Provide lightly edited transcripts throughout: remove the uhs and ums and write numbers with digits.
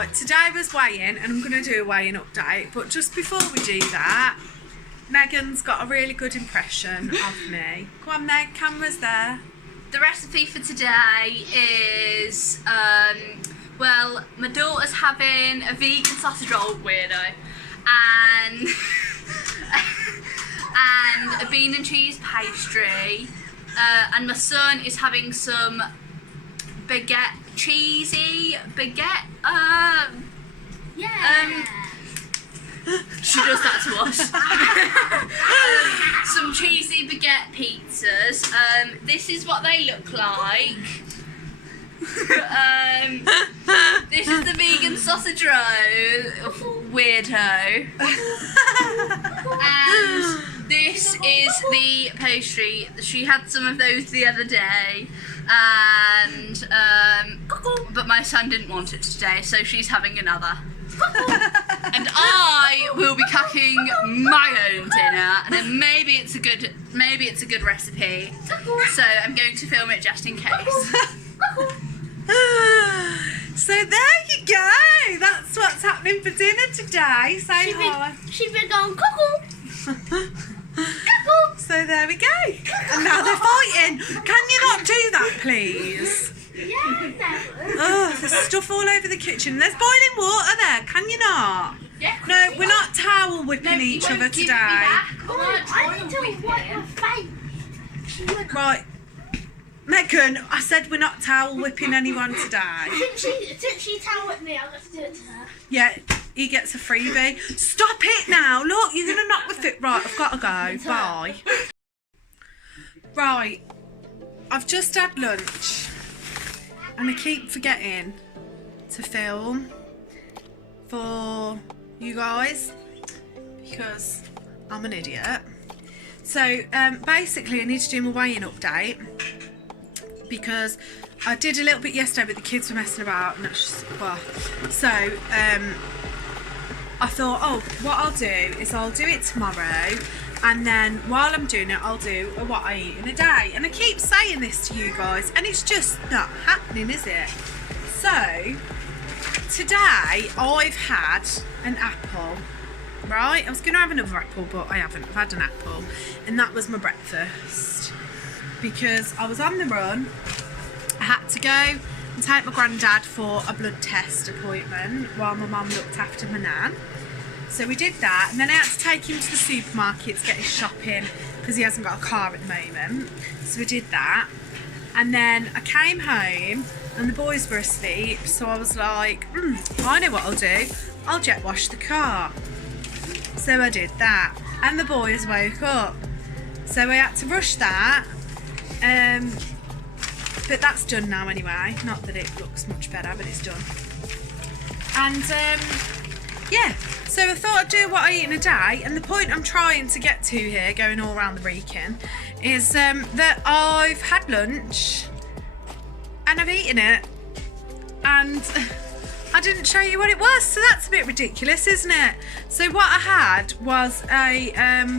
Right, today was weighing, and I'm going to do a weighing update. But just before we do that, Megan's got a really good impression of me. Come on, Meg, camera's there. The recipe for today is, well, my daughter's having a vegan sausage roll, weirdo, and and a bean and cheese pastry, and my son is having some baguette, cheesy baguette, she does that to us. Some cheesy baguette pizzas. This is what they look like. This is the vegan sausage roll, weirdo. And this is the pastry. She had some of those the other day, and but my son didn't want it today, so she's having another. And I will be cooking my own dinner, and then maybe it's a good recipe. So I'm going to film it just in case. So there you go. That's what's happening for dinner today. Say hi. She's been going cuckoo. So there we go. And now they're fighting. Can you not do that, please? Yeah. Oh, there's stuff all over the kitchen. There's boiling water there. Can you not? Yeah. No, we're not towel whipping each other today. I need to wipe my face. Right. Megan, I said we're not towel whipping anyone today. Since she towel whipped me, I'll have to do it to her. Yeah, he gets a freebie. Stop it now. Look, you're going to knock the fit. Right, I've got to go. Bye. Right. I've just had lunch. And I keep forgetting to film for you guys because I'm an idiot. So basically I need to do my weighing update because I did a little bit yesterday but the kids were messing about and that's just, well, so I thought, oh, what I'll do is I'll do it tomorrow, and then while I'm doing it I'll do a what I eat in a day. And I keep saying this to you guys and it's just not happening, is it? So today I've had an apple, right? I was going to have another apple but I haven't. I've had an apple and that was my breakfast because I was on the run. I had to go and take my granddad for a blood test appointment while my mum looked after my nan. So we did that, and then I had to take him to the supermarket to get his shopping because he hasn't got a car at the moment. So we did that, and then I came home and the boys were asleep, so I was like, I know what I'll do. I'll jet wash the car. So I did that, and the boys woke up. So I had to rush that, but that's done now anyway. Not that it looks much better, but it's done. And yeah, so I thought I'd do what I eat in a day, and the point I'm trying to get to here, going all around the Wrekin, is that I've had lunch and I've eaten it and I didn't show you what it was, so that's a bit ridiculous, isn't it? So what I had was a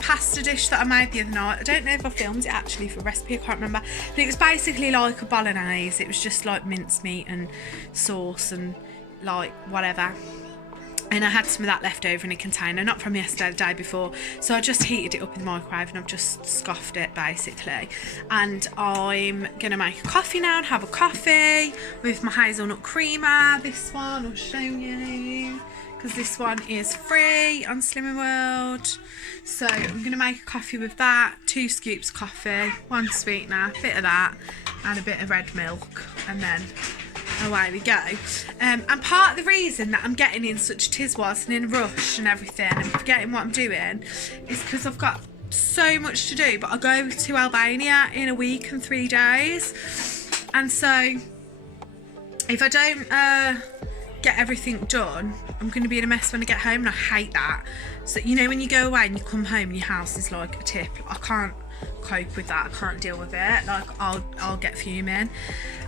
pasta dish that I made the other night. I don't know if I filmed it actually for a recipe, I can't remember, but it was basically like a bolognese. It was just like mincemeat and sauce and like whatever. And I had some of that left over in a container, not from yesterday, the day before. So I just heated it up in the microwave and I've just scoffed it basically. And I'm going to make a coffee now and have a coffee with my hazelnut creamer. This one I'll show you because this one is free on Slimming World. So I'm going to make a coffee with that, 2 scoops coffee, 1 sweetener, a bit of that and a bit of red milk, and then away we go. And part of the reason that I'm getting in such a tiswas and in a rush and everything and forgetting what I'm doing is because I've got so much to do. But I go to Albania in a week and 3 days, and so if I don't get everything done, I'm going to be in a mess when I get home, and I hate that. So you know when you go away and you come home and your house is like a tip, I can't cope with that. I can't deal with it. Like I'll get fuming.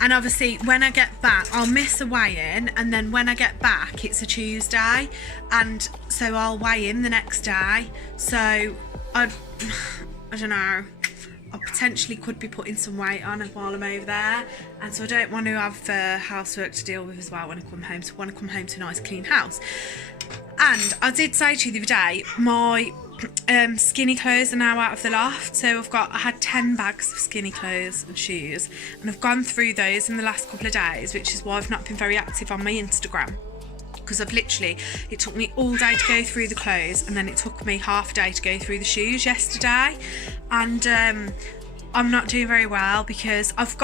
And obviously when I get back I'll miss a weigh-in, and then when I get back it's a Tuesday, and so I'll weigh in the next day. So I don't know, I potentially could be putting some weight on while I'm over there, and so I don't want to have housework to deal with as well when I come home. So I want to come home to a nice clean house. And I did say to you the other day, my skinny clothes are now out of the loft. So I had 10 bags of skinny clothes and shoes, and I've gone through those in the last couple of days, which is why I've not been very active on my Instagram. Because it took me all day to go through the clothes, and then it took me half a day to go through the shoes yesterday, and I'm not doing very well because I've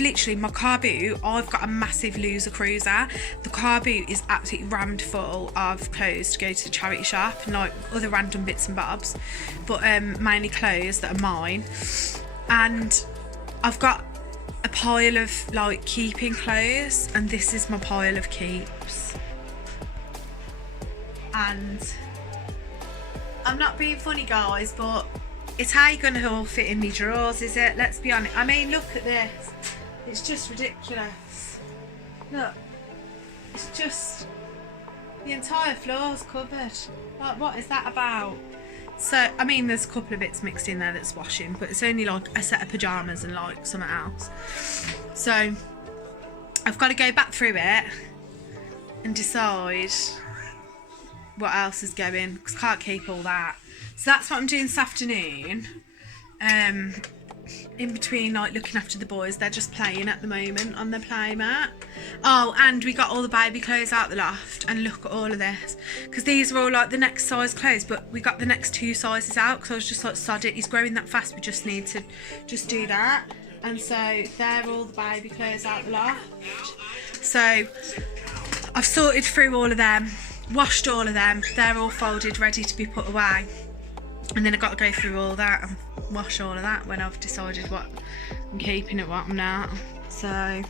literally, my car boot, I've got a massive loser cruiser. The car boot is absolutely rammed full of clothes to go to the charity shop and like other random bits and bobs, but mainly clothes that are mine. And I've got a pile of like keeping clothes, and this is my pile of keeps. And I'm not being funny, guys, but it's how you're gonna all fit in me drawers, is it? Let's be honest. I mean, look at this. It's just ridiculous. Look, it's just, the entire floor's covered. Like, what is that about? So, I mean, there's a couple of bits mixed in there that's washing, but it's only like a set of pyjamas and like something else. So I've got to go back through it and decide what else is going, because I can't keep all that. So that's what I'm doing this afternoon. In between like looking after the boys, they're just playing at the moment on their playmat. Oh, and we got all the baby clothes out the loft, and look at all of this, because these are all like the next size clothes, but we got the next 2 sizes out because I was just like, sod it, he's growing that fast, we just need to just do that. And so they're all the baby clothes out the loft. So I've sorted through all of them, washed all of them, they're all folded, ready to be put away. And then I've got to go through all that and wash all of that when I've decided what I'm keeping and what I'm not. So, and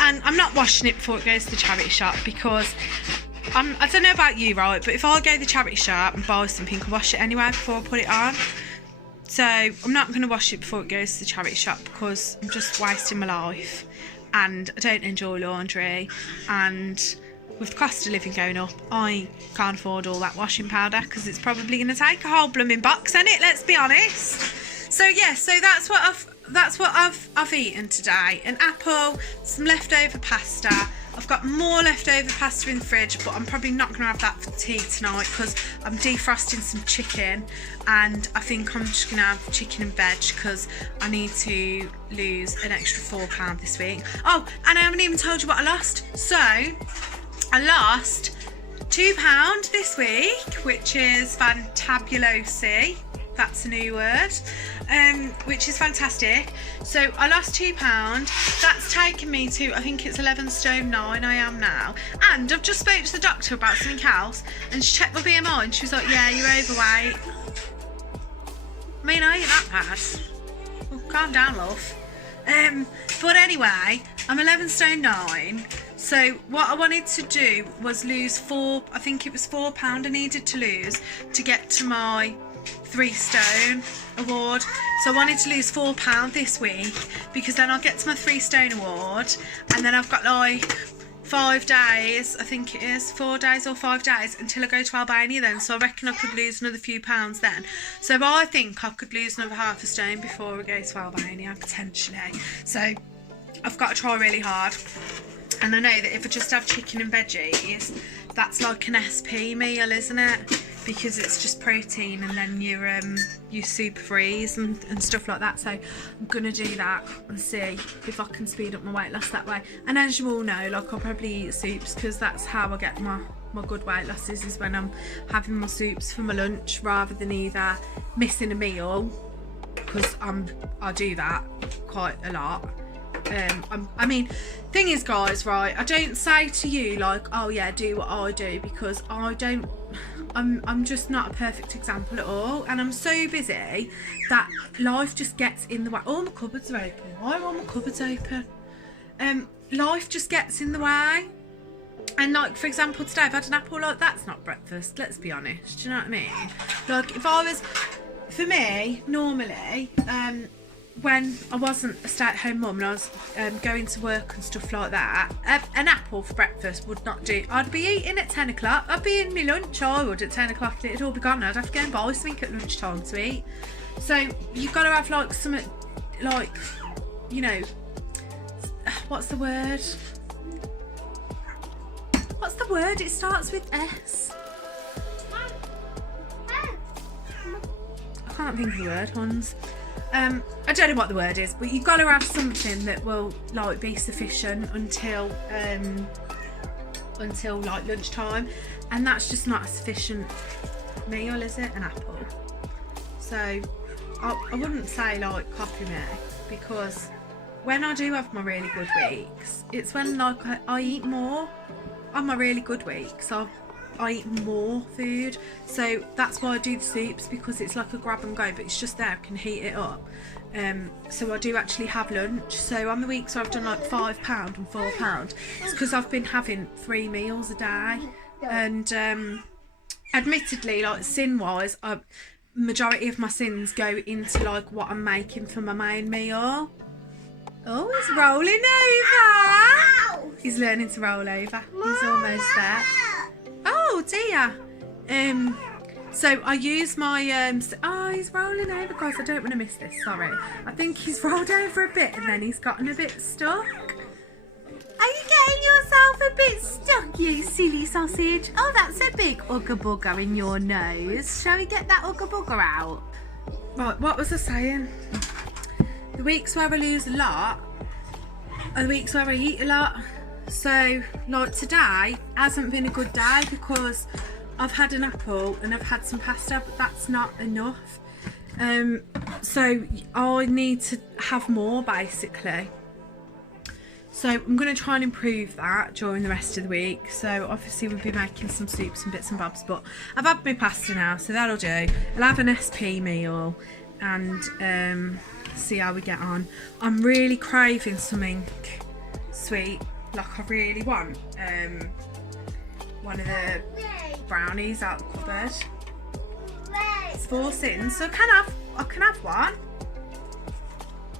I'm not washing it before it goes to the charity shop, because I don't know about you, right, but if I go to the charity shop and buy something, I wash it anyway before I put it on. So I'm not going to wash it before it goes to the charity shop, because I'm just wasting my life, and I don't enjoy laundry, and with the cost of living going up, I can't afford all that washing powder, because it's probably going to take a whole blooming box, isn't it? Let's be honest. So yeah, so that's what I've eaten today: an apple, some leftover pasta. I've got more leftover pasta in the fridge, but I'm probably not going to have that for tea tonight, because I'm defrosting some chicken, and I think I'm just going to have chicken and veg, because I need to lose an extra £4 this week. Oh, and I haven't even told you what I lost. So I lost £2 this week, which is fantabulously. That's a new word, which is fantastic. So I lost £2. That's taken me to, I think it's 11 stone 9 I am now. And I've just spoke to the doctor about something else, and she checked my BMI, and she was like, yeah, you're overweight. I mean, I ain't that bad. Well, calm down, love. But anyway, I'm 11 stone 9. So what I wanted to do was lose I think it was £4 I needed to lose to get to my 3 stone award. So I wanted to lose £4 this week, because then I'll get to my 3 stone award, and then I've got like 5 days, I think it is 4 days or 5 days until I go to Albania then. So I reckon I could lose another few pounds then. So I think I could lose another half a stone before I go to Albania, potentially. So I've got to try really hard. And I know that if I just have chicken and veggies, that's like an SP meal, isn't it? Because it's just protein, and then your super freeze and stuff like that. So I'm gonna do that and see if I can speed up my weight loss that way. And as you all know, like, I'll probably eat soups, because that's how I get my good weight losses, is when I'm having my soups for my lunch rather than either missing a meal, because I do that quite a lot. I mean, thing is, guys, right, I don't say to you like, oh yeah, do what I do, because I'm just not a perfect example at all, and I'm so busy that life just gets in the way. All my cupboards are open. Why are all my cupboards open? Life just gets in the way. And like, for example, today I've had an apple. Like, that's not breakfast, let's be honest. Do you know what I mean? Like, for me normally, when I wasn't a stay-at-home mum and I was going to work and stuff like that, an apple for breakfast would not do. I'd be eating at 10 o'clock. I'd be in my lunch, I would, at 10 o'clock, and it'd all be gone. I'd have to go and buy something at lunchtime to eat. So you've got to have like something, like, you know, what's the word? What's the word? It starts with S. I can't think of the word, Hans. I don't know what the word is, but you've got to have something that will like be sufficient until like lunchtime, and that's just not a sufficient meal, is it? An apple. So I wouldn't say like copy me, because when I do have my really good weeks, it's when like I eat more. On my really good weeks, I eat more food, so that's why I do the soups, because it's like a grab and go, but it's just there, I can heat it up. So I do actually have lunch. So on the weeks where I've done like £5 and £4, it's because I've been having 3 meals a day. And admittedly, like sin wise, majority of my sins go into like what I'm making for my main meal. Oh, he's rolling over. He's learning to roll over. He's almost there. Oh dear. So I use my oh, he's rolling over, guys. I don't want to miss this, sorry. I think he's rolled over a bit and then he's gotten a bit stuck. Are you getting yourself a bit stuck, you silly sausage? Oh, that's a big ugga bugger in your nose. Shall we get that ugga bugger out? Right, what was I saying? The weeks where I lose a lot are the weeks where I eat a lot. So like today hasn't been a good day because I've had an apple and I've had some pasta, but that's not enough. So I need to have more basically. So I'm going to try and improve that during the rest of the week. So obviously we'll be making some soups and bits and bobs, but I've had my pasta now, so that'll do. I'll have an SP meal and see how we get on. I'm really craving something sweet, like I really want one of the brownies out the cupboard. It's 4 sins, so I can have one,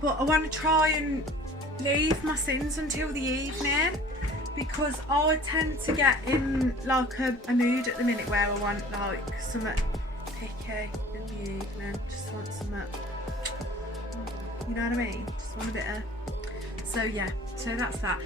but I want to try and leave my sins until the evening, because I tend to get in like a mood at the minute where I want like something picky in the evening. Just want something, you know what I mean? Just want a bit of, so yeah, so that's that.